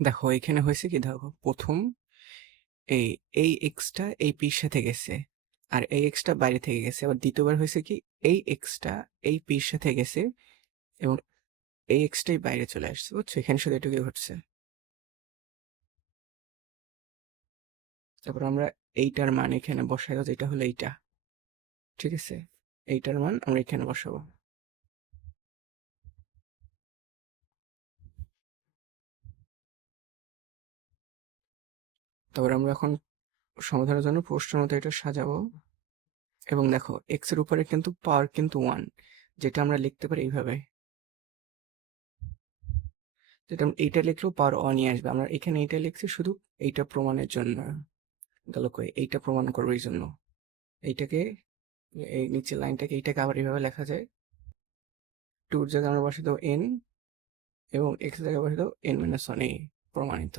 দেখো এখানে হয়েছে কি, দেখো প্রথম এই এই এক্সটা এই পির সাথে গেছে, আর এই এক্সটা বাইরে থেকে গেছে। আবার দ্বিতীয়বার হয়েছে কি, এই এক্সটা এই পির সাথে গেছে এবং এই এক্সটাই বাইরে চলে আসছে, বুঝছো? এখানে শুধু এটুকুই ঘটছে। তারপর আমরা এইটার মান এখানে বসাই দাও, যেটা হলো এইটা। ঠিক আছে, এইটার মান আমরা এখানে বসাবো। তারপর আমরা এখন সমাধানের জন্য প্রশ্নের মতো এটা সাজাবো। এবং দেখো এক্স এর উপরে কিন্তু পাওয়ার কিন্তু 1, যেটা আমরা লিখতে পারি এইভাবে, যেটা এইটা লিখলেও পাওয়ার 1ই আসবে। আমরা এখানে এইটা লিখছি শুধু এইটা প্রমাণের জন্য। গেল কই, এইটা প্রমাণ করবো এই জন্য। এইটাকে, এই নিচের লাইনটাকে, এইটাকে আবার এইভাবে লেখা যায়, টুর জায়গায় আমরা বসে দেবো এন এবং এক্স জায়গায় বসে দেবো n-1, এই প্রমাণিত।